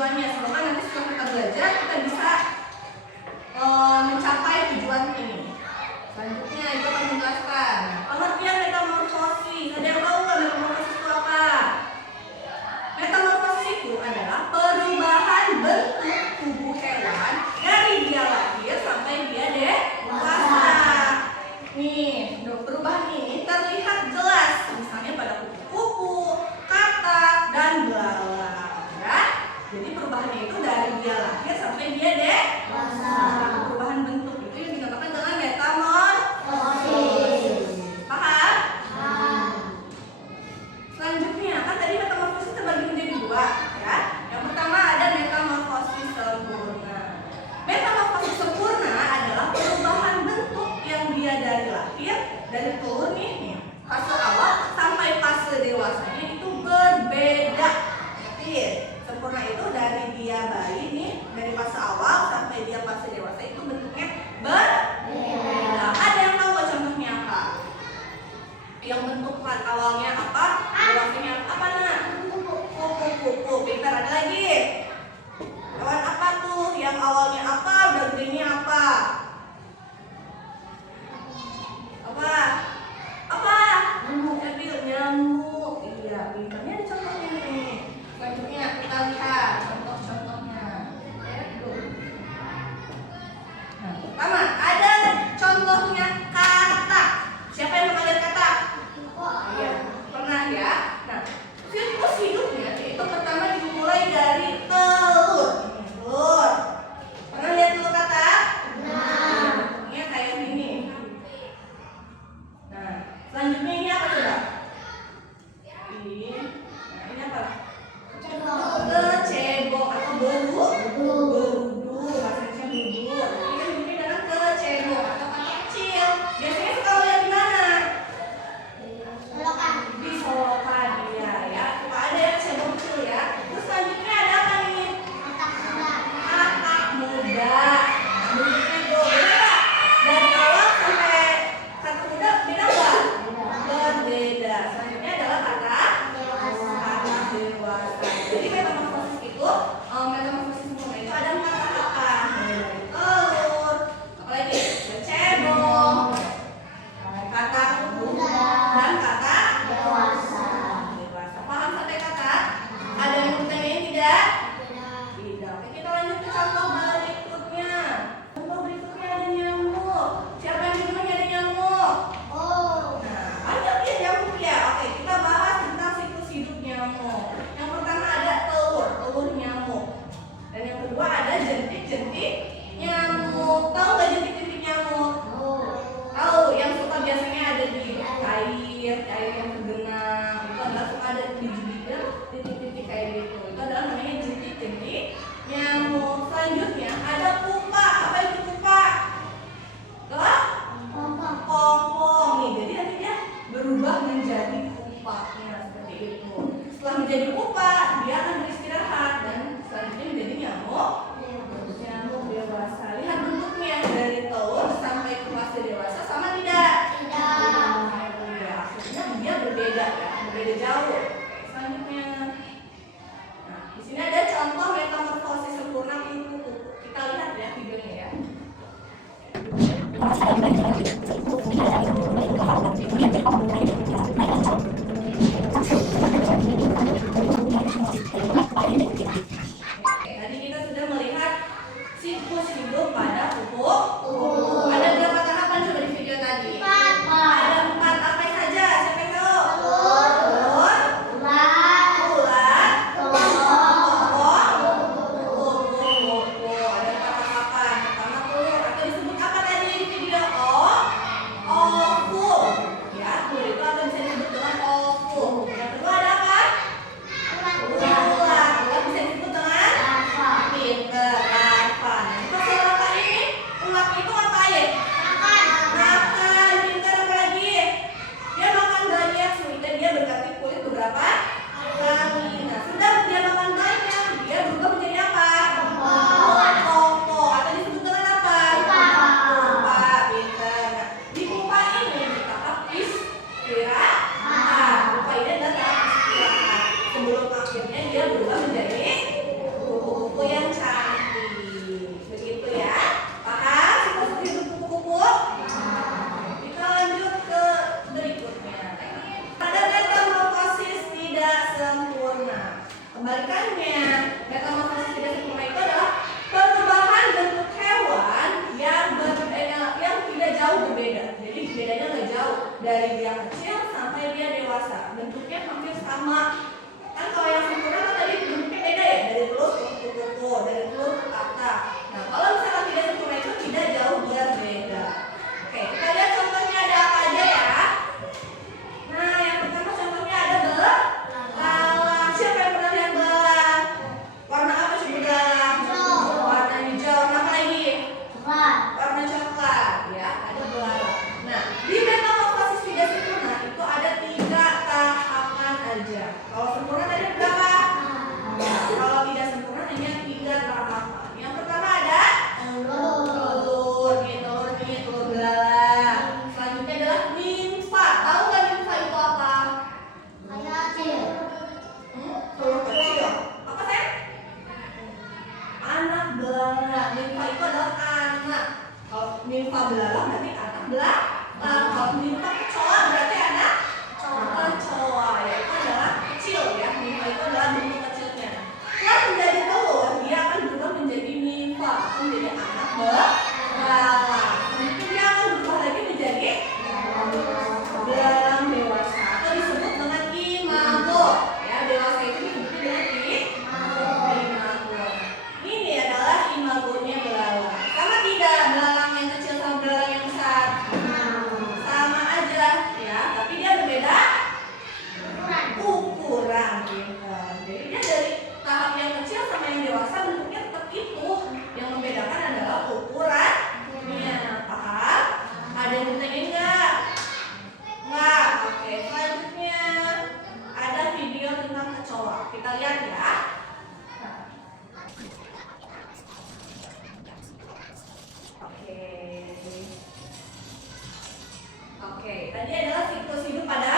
tujuannya. Semoga nanti setelah kita belajar kita bisa mencapai tujuan ini. Selanjutnya itu akan menjelaskan pengertian metamorfosis. Ada yang tahu nggak metamorfosis itu apa? Metamorfosis itu adalah perubahan bentuk tubuh hewan dari dia lahir sampai dia dewasa. Nih, perubahan ini terlihat jelas misalnya pada kupu-kupu, katak, dan belalang. Ya, jadi perubahannya itu dari dia lahir sampai dia dewasa. Perubahan bentuk itu yang dinamakan dengan metamorfosis. Paham? Selanjutnya, kan tadi metamorfosis terbagi menjadi dua, ya. Yang pertama ada metamorfosis sempurna. Metamorfosis sempurna adalah perubahan bentuk yang dia dari lahir, dari telur nih, fase awal sampai fase dewasanya itu berbeda. Jadi, sempurna itu dari dia bayi nih, dari fase awal sampai dia fase dewasa itu bentuknya berbeda. Ada yang tahu contohnya apa? Yang bentuk awalnya apa? Dewasanya apa nak? Kupu-kupu. Pintar. Ada lagi? Hewan apa tuh? Yang awalnya apa? Udah gedenya apa? Apa? Apa? Nyamuk. Nyamuk. Iya, pintarnya ada contohnya nih. Selanjutnya kita lihat contoh-contohnya. nimfa belalang berarti anak belalang. Kalau nimfa kecoa berarti anak kecoa, yaitu adalah kecil ya. Nimfa itu adalah bentuk kecilnya. Setelah menjadi telur, dia akan berubah menjadi nimfa, menjadi anak belalang. Kemudian dia akan berubah lagi menjadi belalang dewasa atau disebut dengan imago. Ya, dewasa itu disebut dengan imago. Ini adalah imagonya belalang. Sama tidak belalang yang kecil sama belalang yang besar? Sama aja ya, tapi dia berbeda ukuran gitu. Jadi dia dari tahap yang kecil sama yang dewasa bentuknya tetap itu. Yang membedakan adalah ukurannya. Paham? Ada yang ditanyain nggak? Nggak. Oke, selanjutnya ada video tentang kecoa. Kita lihat ya. Oke, tadi adalah siklus hidup pada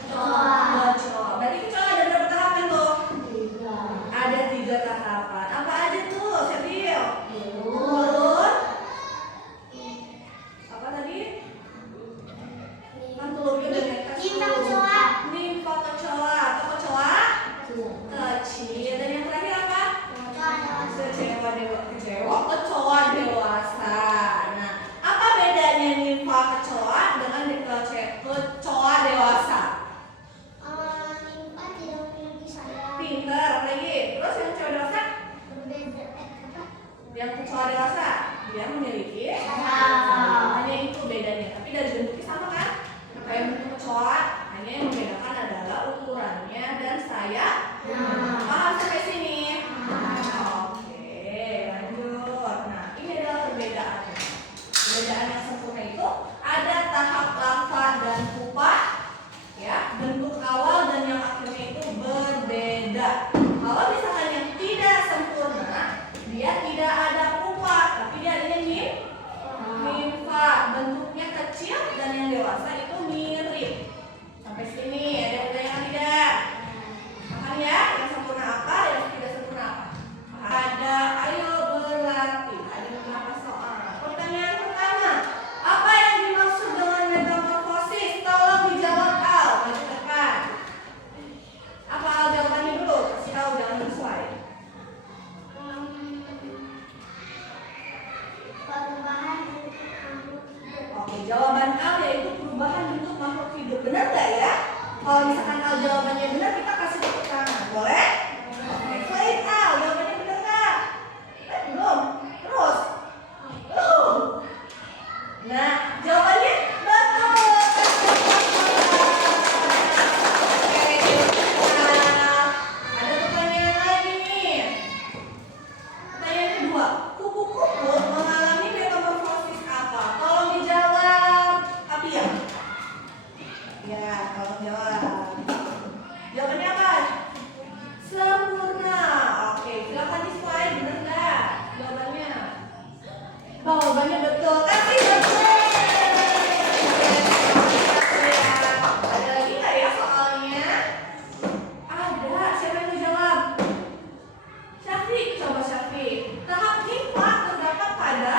kecoa. Berarti kecoa ada berapa tahapan tuh? Ada 3 tahapan. Apa aja tuh, Syafil? Telur. Apa tadi? Kan telurnya udah netes. Nimfa kecoa atau kecoa kecil. Dan yang terakhir apa? Kecoa dewasa. Nah, apa bedanya nimfa kecoa dengan kecoa dewasa? Nimfa tidak memiliki sayap. Pintar lagi. Terus yang kecoa dewasa? Yang kecoa dewasa dia memiliki sayap. Hanya itu bedanya. Tapi dari bentuknya sama kan? Kayak bentuk kecoa, hanya yang membedakan adalah ukurannya dan sayap. Paham sampai sini? Oke, lanjut. Nah, ini adalah perbedaannya. Perbedaan yang sempurna itu ada tahap larva dan pupa, ya, bentuk awal dan yang akhirnya itu berbeda. Kalau misalkan yang tidak sempurna, dia tidak ada pupa, tapi dia adanya nimfa, bentuknya kecil dan yang dewasa itu mirip. Sampai sini ada yang bertanya tidak? Paham ya? Yang sempurna apa, yang tidak sempurna apa? Ada, ayo berlatih. Ada beberapa soal. Pertanyaan pertama, apa yang dimaksud dengan metamorfosis? Tolong dijawab Al. Maju ke depan. Apa Al jawabannya dulu? Kasih tahu, jangan sesuai. Perubahan bentuk makhluk hidup. Oke, jawaban Al yaitu perubahan bentuk makhluk hidup. Benar nggak ya? Kalau misalkan Al jawabannya benar, kita kasih tepuk tangan. Boleh? Oke, selain Al, jawabannya benar nggak? Belum. Terus? Belum. Nah, jawabannya betul. Oke, Al. Ada pertanyaan lagi nih. Pertanyaan kedua, kupu-kupu mengalami metamorfosis apa? Tolong dijawab. Tapi ya? Ya, tolong jawab. Jawabannya apa? Sempurna. Oke, silakan di slide. Benar nggak jawabannya? Jawabannya betul. Kasih betul. Ada lagi nggak ya soalnya? Ada. Siapa yang mau jawab? Syafiq, coba Syafiq. Tahap nimfa terdapat pada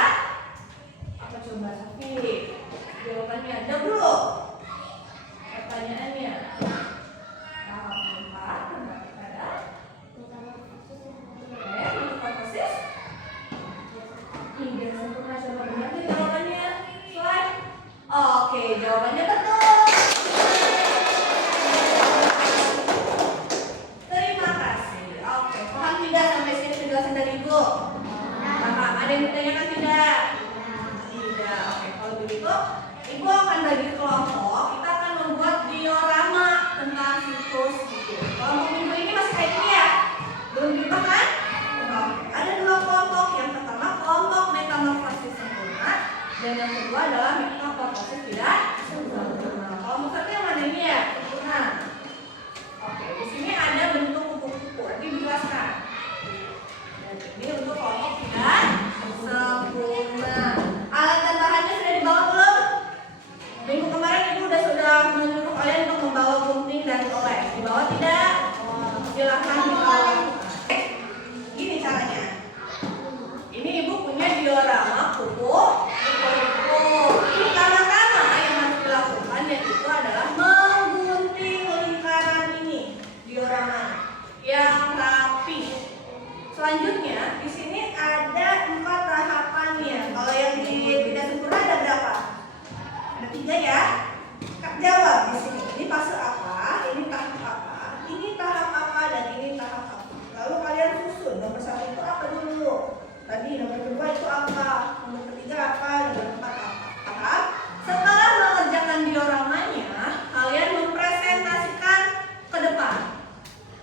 apa coba Syafiq? Jawabannya ada belum? Pertanyaannya. Tahap nimfa terdapat pada metamorfosis. Tidak sempurna, coba benar tuh jawabannya. Slide. Oke, jawabannya betul. Terima kasih. Oke, paham tidak sampai sini penjelasan dari Ibu? Paham. Ada yang ditanyakan tidak? Tidak. Oke, kalau begitu Ibu akan bagi kelompok. Kita akan membuat diorama tentang siklus hidup. Kelompok minggu ini masih kayak gini ya? Belum berubah kan? Oke, ada 2 kelompok. Yang pertama kelompok metamorfosis sempurna dan yang kedua adalah metamorfosis tidak sempurna. Kelompok satu yang mana ini ya? Sempurna. Oke, di sini ada bentuk kupu-kupu. Nanti dijelaskan. Dan ini untuk kelompok tidak sempurna. Alat dan bahannya sudah dibawa belum? Minggu kemarin Ibu sudah menyuruh kalian untuk membawa gunting dan oleh. Dibawa tidak? Silahkan dibawa. Gini caranya. Ini Ibu punya diorama kupu-kupu. di sini ada 4 tahapannya. Kalau yang tidak sempurna ada berapa? Ada 3 ya. Kak jawab di sini. Ini fase apa? Ini tahap apa? Ini tahap apa dan ini tahap apa? Lalu kalian susun. Nomor 1 itu apa dulu? Tadi nomor 2 itu apa? Nomor 3 apa? Nomor 4 apa? Tahap. Setelah mengerjakan dioramanya, kalian mempresentasikan ke depan.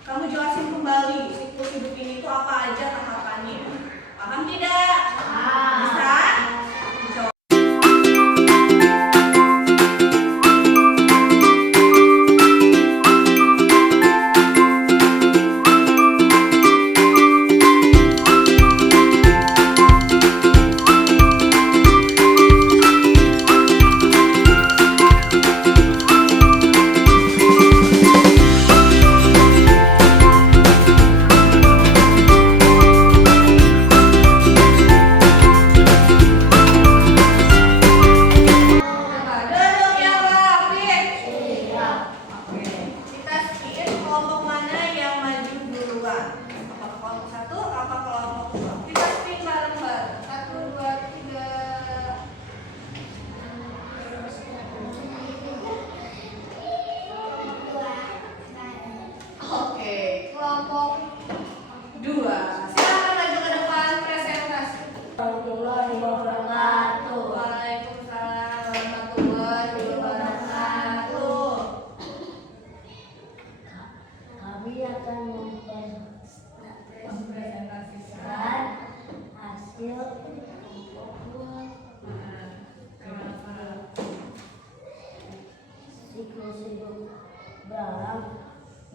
Kamu jelasin kembali siklus hidup ini itu apa aja tahapannya. Paham tidak? Bisa? Coba. Duduk yang rapi. Oke. Kita spin kelompok mana yang maju duluan. Apa kelompok 1, apa kelompok 2. Kita spin bareng-bareng. 1, 2, 3. Oke, kelompok 2. Silakan maju ke depan presentasi. Waalaikumsalam warahmatullahi wabarakatuh. Kami akan mempresentasikan hasil siklus hidup dalam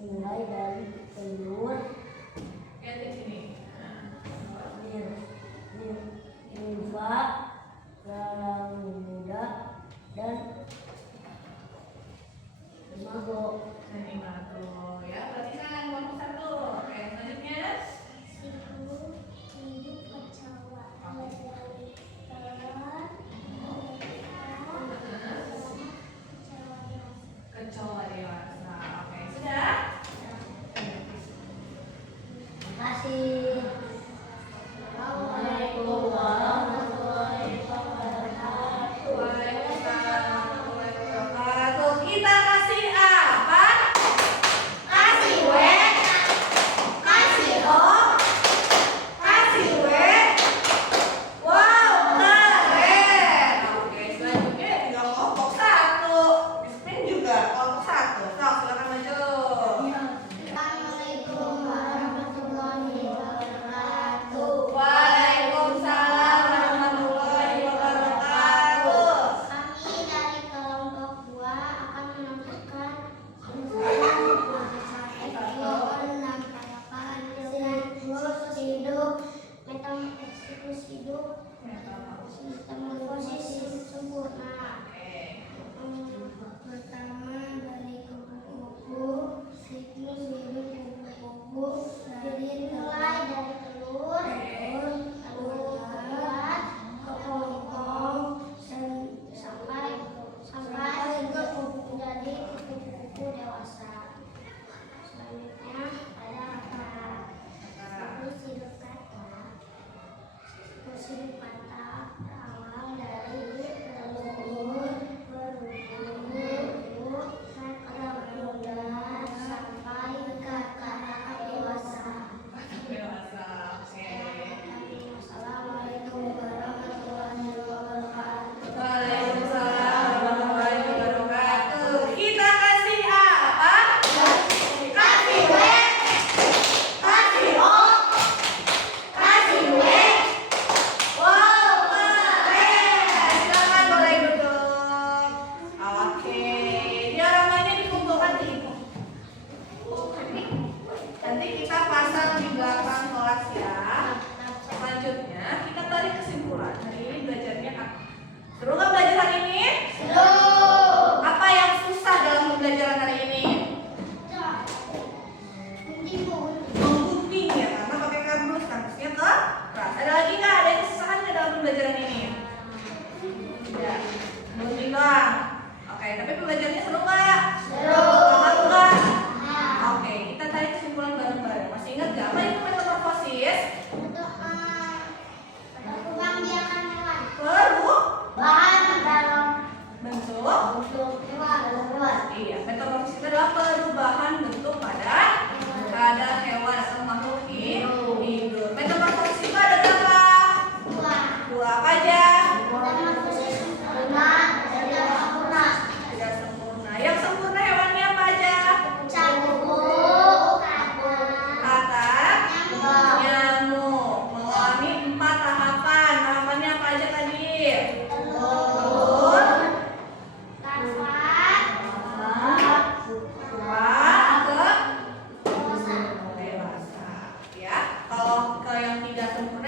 mulai dari telur, Lihat di sini. nimfa, dalam muda, dan imago. Ini tuh ya, berarti kan kelompok 1. Oke, selanjutnya. Siklus hidup kecoa dari telur, Kecoa dewasa. Oke, sudah? Terima kasih. Assalamualaikum warahmatullahi wabarakatuh. Waalaikumsalam warahmatullahi wabarakatuh. Kita kasih apa? Kasih W, kasih O, kasih W. Wow, keren. Oke, selanjutnya tinggal kelompok 1. Di spin juga kelompok 1. Sok, silakan maju. Assalamualaikum warahmatullahi wabarakatuh. Waalaikumsalam warahmatullahi wabarakatuh. Kami dari kelompok 2 akan menampilkan siklus hidup, siklus hidup, metamorfosis sempurna. Pertama dari kupu-kupu, siklus hidup kupu-kupu dimulai dari telur, lalu bulat, ke kepompong, sampai menjadi kupu-kupu dewasa. Selanjutnya ada apa? Siklus hidup kata. Siklus hidup kata berawal dari telur,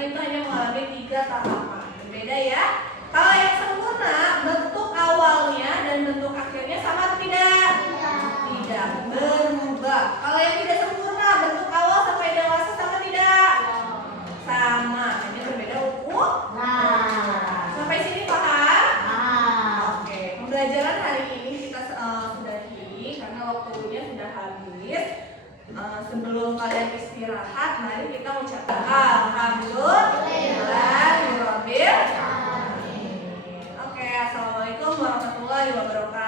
itu hanya mengalami 3 tahapan. Berbeda ya. Kalau yang sempurna, bentuk awalnya dan bentuk akhirnya sama atau tidak? Tidak berubah. Kalau yang tidak sempurna, bentuk awal sampai dewasa sama tidak? Sama. Hanya berbeda ukuran. Sampai sini paham? Oke. Pembelajaran hari ini kita sudahi karena waktunya sudah habis. Sebelum kalian istirahat, mari kita ucapkan alhamdulillahirabbil alamin. Oke, assalamualaikum warahmatullahi wabarakatuh.